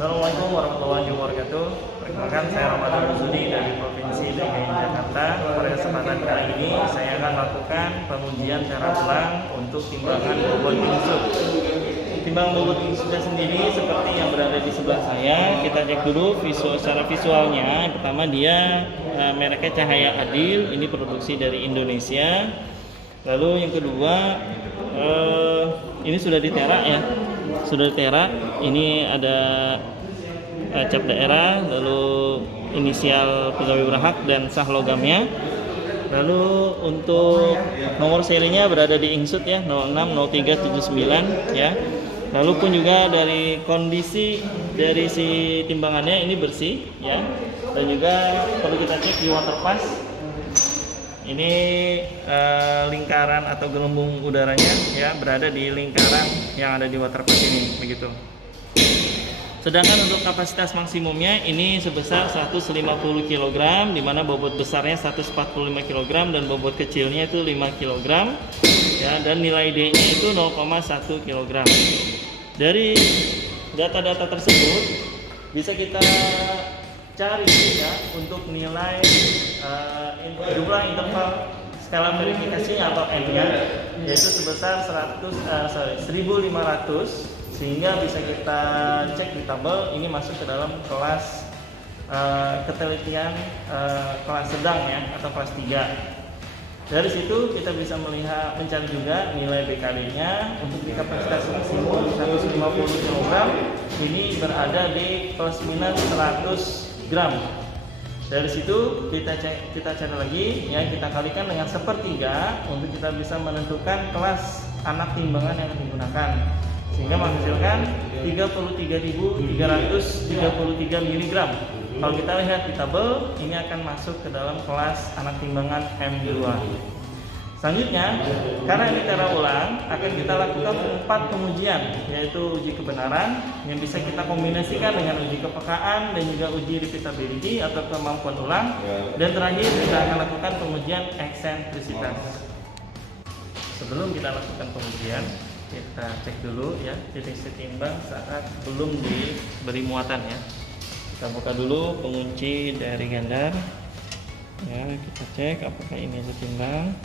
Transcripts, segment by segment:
Assalamualaikum warahmatullahi wabarakatuh. Perkenalkan, saya Ramadan Rusudi dari Provinsi DKI Jakarta. Pada kesempatan kali ini saya akan melakukan pengujian secara ulang untuk timbangan bobot insut. Timbangan bobot insutnya sendiri seperti yang berada di sebelah saya. Kita cek dulu secara visualnya. Yang pertama, dia mereknya Cahaya Adil. Ini produksi dari Indonesia. Lalu yang kedua, ini sudah diterak ya. Sudah diterak. Ini ada cap daerah, lalu inisial pegawai berhak dan sah logamnya. Lalu untuk nomor serinya berada di insut ya, 060379 ya. Lalu pun juga dari kondisi dari si timbangannya ini bersih ya. Dan juga perlu kita cek di water pass. Ini lingkaran atau gelembung udaranya ya berada di lingkaran yang ada di water pass ini begitu. Sedangkan untuk kapasitas maksimumnya ini sebesar 150 kg, di mana bobot besarnya 145 kg dan bobot kecilnya itu 5 kg ya, dan nilai D-nya itu 0,1 kg. Dari data-data tersebut bisa kita cari ya untuk nilai jumlah interval skala verifikasinya atau N-nya, yaitu sebesar 1500, sehingga bisa kita cek di tabel. Ini masuk ke dalam kelas ketelitian kelas sedang ya, atau kelas 3. Dari situ kita bisa melihat mencari juga nilai BKD-nya untuk di kapasitas maksimum 150 kg ini berada di plus minus 100 gram. Dari situ kita cari lagi ya, kita kalikan dengan sepertiga untuk kita bisa menentukan kelas anak timbangan yang digunakan, sehingga menghasilkan 33.333 mg. Kalau kita lihat di tabel, ini akan masuk ke dalam kelas anak timbangan M2. Selanjutnya, karena ini cara ulang, akan kita lakukan 4 pengujian, yaitu uji kebenaran yang bisa kita kombinasikan dengan uji kepekaan dan juga uji repeatability atau kemampuan ulang, dan terakhir kita akan lakukan pengujian eksentrisitas. Sebelum kita lakukan pengujian, kita cek dulu ya titik setimbang saat belum diberi muatan ya. Kita buka dulu pengunci dari gandar ya, kita cek apakah ini setimbang.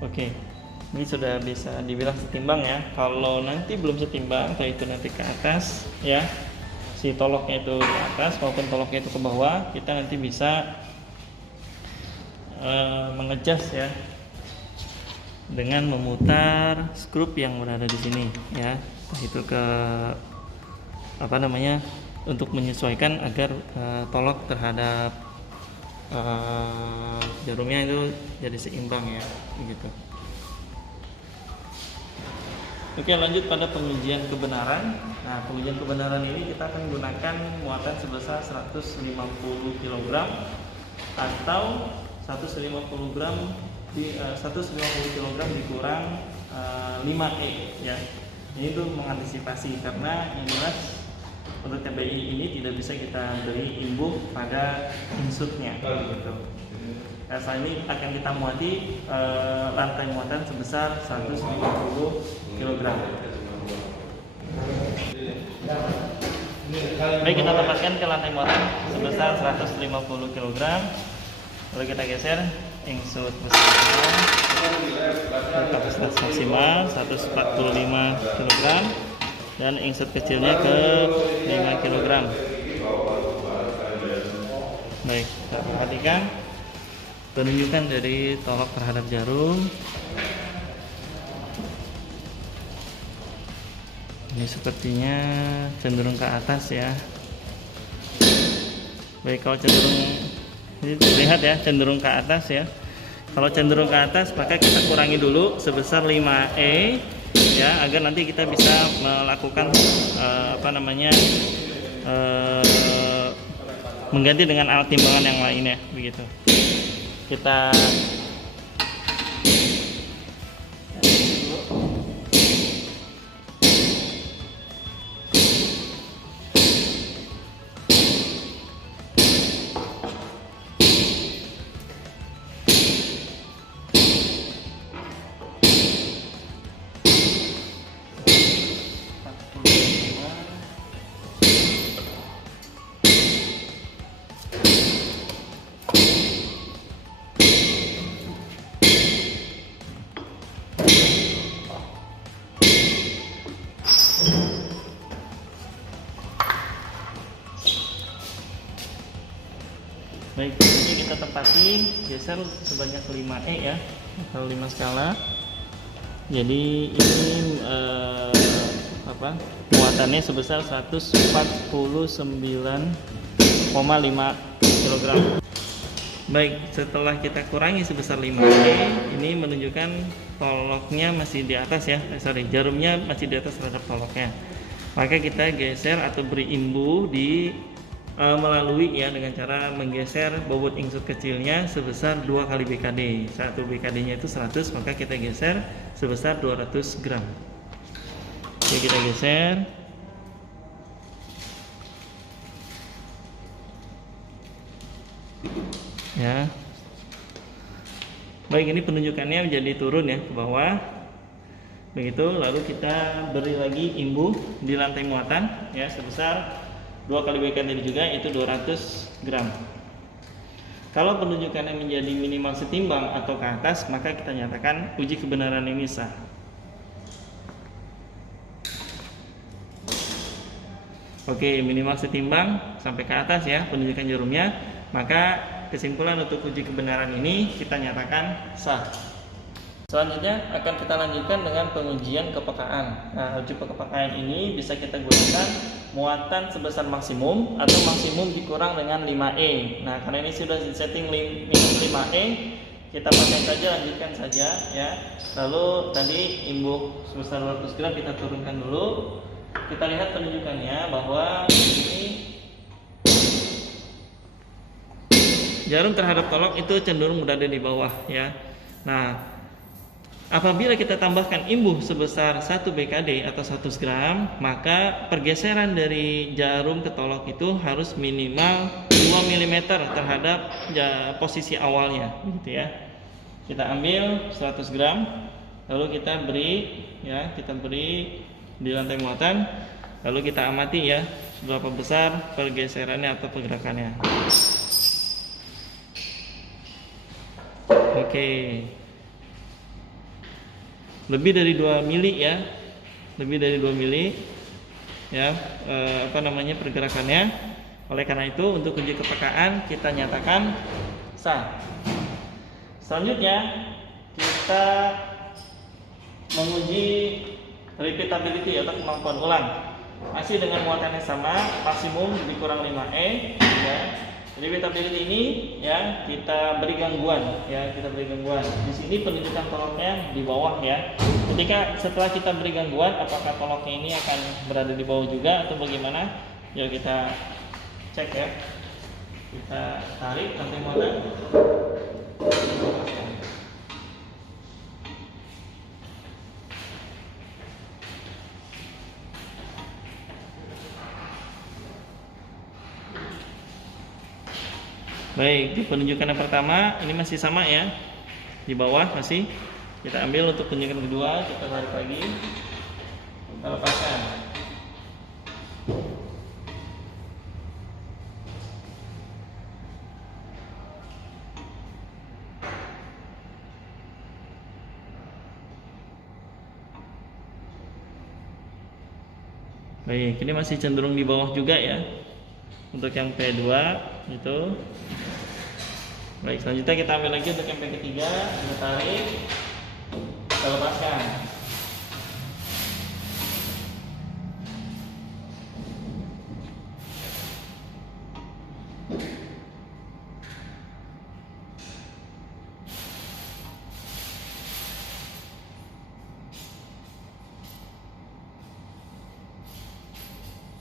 Oke, ini sudah bisa dibilang setimbang ya. Kalau nanti belum setimbang, atau itu nanti ke atas ya, si toloknya itu ke atas maupun toloknya itu ke bawah, kita nanti bisa mengejas ya dengan memutar skrup yang berada di sini ya, itu ke untuk menyesuaikan agar tolok terhadap jarumnya itu jadi seimbang ya begitu. Oke, lanjut pada pengujian kebenaran. Nah, pengujian kebenaran ini kita akan gunakan muatan sebesar 150 kg atau 150 kg dikurang 5E ya. Ini tuh mengantisipasi, karena yang jelas untuk TBI ini tidak bisa kita beri imbuh pada insutnya gitu. Nah, setelah ini akan kita muati lantai muatan sebesar 150 kg. Baik, kita tempatkan ke lantai muatan sebesar 150 kg. Lalu kita geser insut besar kapasitas maksimal 145 kg dan insut kecilnya ke 5 kg. Baik, kita perhatikan penunjukan dari tolok terhadap jarum. Ini sepertinya cenderung ke atas ya. Baik, kalau cenderung, ini lihat ya, cenderung ke atas ya. Kalau cenderung ke atas, maka kita kurangi dulu sebesar 5E ya, agar nanti kita bisa melakukan mengganti dengan alat timbangan yang lainnya begitu. Kita Baik, ini kita tempati, geser sebanyak 5E ya, atau 5 skala. Jadi ini muatannya sebesar 149,5 kg. Baik, setelah kita kurangi sebesar 5E, ini menunjukkan toloknya masih di atas ya, jarumnya masih di atas terhadap toloknya. Maka kita geser atau beri imbu melalui ya dengan cara menggeser bobot ingsut kecilnya sebesar 2 kali BKD. 1 BKD-nya itu 100, maka kita geser sebesar 200 gram. Oke, kita geser. Ya. Baik, ini penunjukannya menjadi turun ya ke bawah. Begitu, lalu kita beri lagi imbu di lantai muatan ya sebesar 2 kali BKD juga, itu 200 gram. Kalau penunjukannya menjadi minimal setimbang atau ke atas, maka kita nyatakan uji kebenaran ini sah. Oke, minimal setimbang sampai ke atas ya penunjukan jarumnya, maka kesimpulan untuk uji kebenaran ini kita nyatakan sah. Selanjutnya akan kita lanjutkan dengan pengujian kepekaan. Nah, uji kepekaan ini bisa kita gunakan muatan sebesar maksimum atau maksimum dikurang dengan 5E. Nah, karena ini sudah disetting minus 5E, kita pakai saja, lanjutkan saja ya. Lalu tadi imbu sebesar 200 gram kita turunkan dulu. Kita lihat penunjukannya bahwa ini jarum terhadap tolok itu cenderung berada di bawah ya. Nah, apabila kita tambahkan imbu sebesar 1 BKD atau 100 gram, maka pergeseran dari jarum ke tolok itu harus minimal 2 mm terhadap posisi awalnya, gitu ya. Kita ambil 100 gram, lalu kita beri di lantai muatan, lalu kita amati ya seberapa besar pergeserannya atau pergerakannya. Oke. Lebih dari 2 mili ya, lebih dari 2 mili ya pergerakannya. Oleh karena itu untuk uji kepekaan kita nyatakan sah. Selanjutnya kita menguji repeatability atau kemampuan ulang, masih dengan muatan yang sama, maksimum dikurang 5E ya. Repeatability ini ya kita beri gangguan ya, di sini penunjukan toloknya di bawah ya. Setelah kita beri gangguan, apakah toloknya ini akan berada di bawah juga atau bagaimana? Ya kita cek ya. Kita tarik rantai muatan. Baik, di penunjukan yang pertama ini masih sama ya, di bawah masih. Kita ambil untuk penunjukan kedua, kita tarik lagi, kita lepaskan. Baik, ini masih cenderung di bawah juga ya. Untuk yang P2 itu. Baik, selanjutnya kita ambil lagi untuk yang P3, kita tarik, kita lepaskan.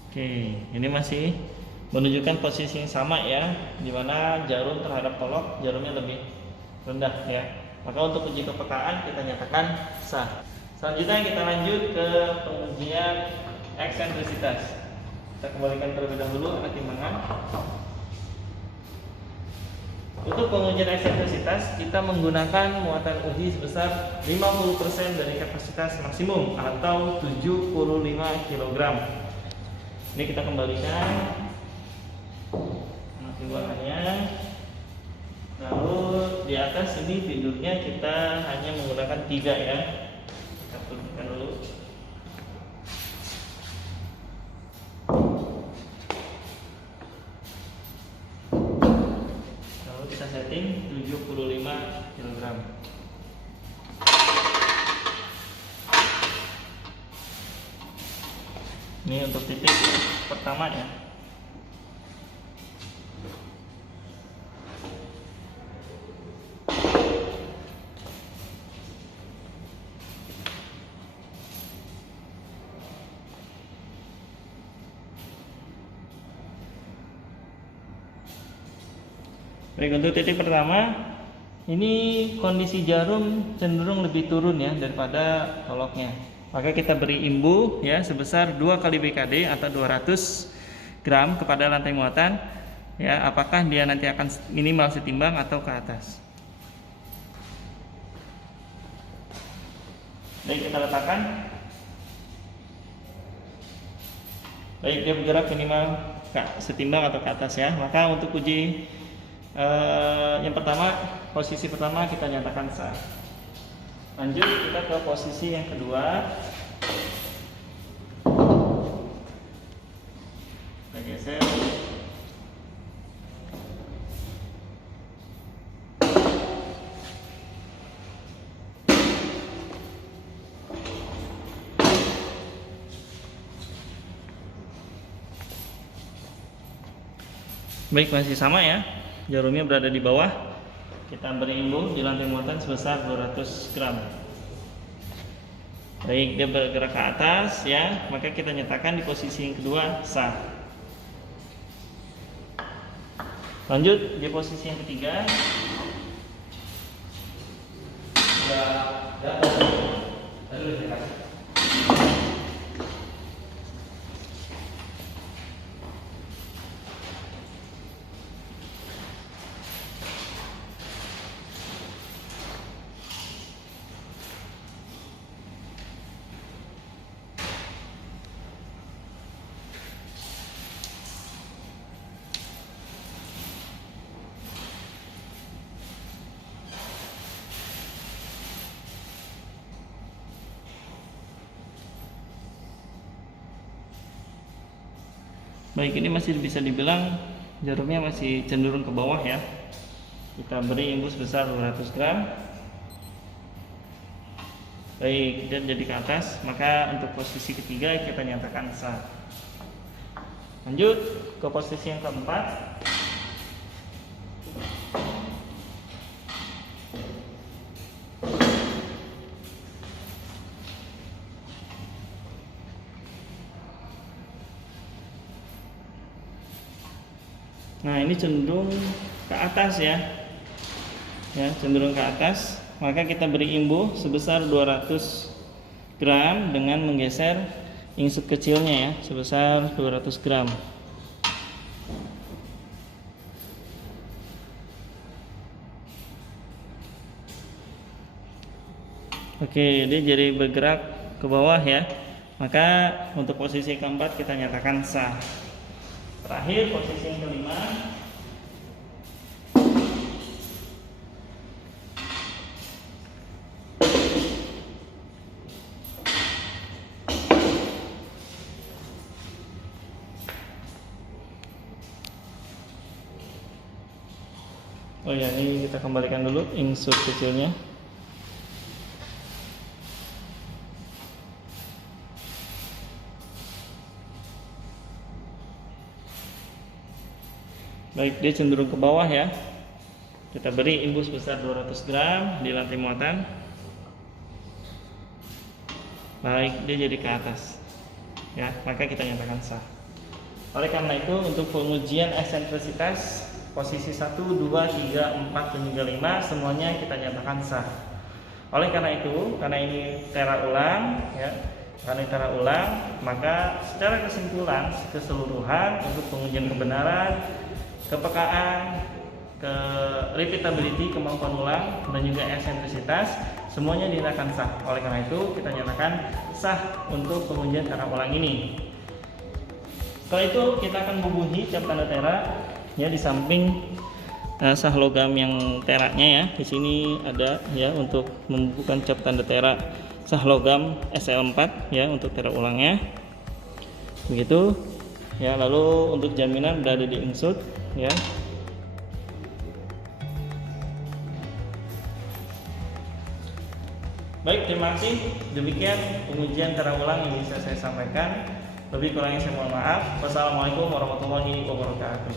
Oke, ini masih menunjukkan posisi yang sama ya, di mana jarum terhadap tolok jarumnya lebih rendah ya. Maka untuk uji kepekaan kita nyatakan sah. Selanjutnya kita lanjut ke pengujian eksentrisitas. Kita kembalikan terlebih dahulu alat timbangan. Untuk pengujian eksentrisitas kita menggunakan muatan uji sebesar 50% dari kapasitas maksimum atau 75 kg. Ini kita kembalikan timbangannya. Lalu di atas ini tidurnya kita hanya menggunakan 3 ya. Kita turunkan dulu. Ini untuk titik pertama ya. Baik, untuk titik pertama ini kondisi jarum cenderung lebih turun ya daripada toloknya. Maka kita beri imbu ya sebesar 2 kali BKD atau 200 gram kepada lantai muatan ya, apakah dia nanti akan minimal setimbang atau ke atas. Baik, kita letakkan. Baik, dia bergerak minimal setimbang atau ke atas ya. Maka untuk uji yang pertama, posisi pertama kita nyatakan sah. Lanjut kita ke posisi yang kedua. Kita geser. Baik, masih sama ya. Jarumnya berada di bawah. Kita beri imbu di lantai muatan sebesar 200 gram. Baik, dia bergerak ke atas ya, maka kita nyatakan di posisi yang kedua sah. Lanjut di posisi yang ketiga. Baik, ini masih bisa dibilang jarumnya masih cenderung ke bawah ya. Kita beri imbu sebesar 200 gram. Baik, dan jadi ke atas, maka untuk posisi ketiga kita nyatakan sah. Lanjut ke posisi yang keempat. Nah, ini cenderung ke atas ya. Ya, cenderung ke atas. Maka kita beri imbu sebesar 200 gram dengan menggeser insut kecilnya ya, sebesar 200 gram. Oke, dia jadi bergerak ke bawah ya. Maka untuk posisi keempat kita nyatakan sah. Terakhir posisi yang kelima. Oh ya, ini kita kembalikan dulu insut kecilnya. Baik, dia cenderung ke bawah ya. Kita beri imbu sebesar 200 gram di lantai muatan. Baik, dia jadi ke atas ya, maka kita nyatakan sah. Oleh karena itu, untuk pengujian eksentrisitas posisi 1, 2, 3, 4, dan juga 5 semuanya kita nyatakan sah. Oleh karena itu, karena ini tera ulang ya, karena tera ulang, maka secara keseluruhan untuk pengujian kebenaran, kepekaan, ke repeatability, kemampuan ulang, dan juga eksentrisitas semuanya dinyatakan sah. Oleh karena itu kita nyatakan sah untuk pengujian tera ulang ini. Setelah itu kita akan bubuhi cap tanda tera ya, di samping sah logam yang teranya ya. Di sini ada ya untuk membubuhkan cap tanda tera sah logam SL4 ya untuk tera ulangnya. Begitu ya. Lalu untuk jaminan berada di insut ya. Baik, terima kasih. Demikian pengujian tera ulang yang bisa saya sampaikan. Lebih kurangnya saya mohon maaf. Wassalamualaikum warahmatullahi wabarakatuh.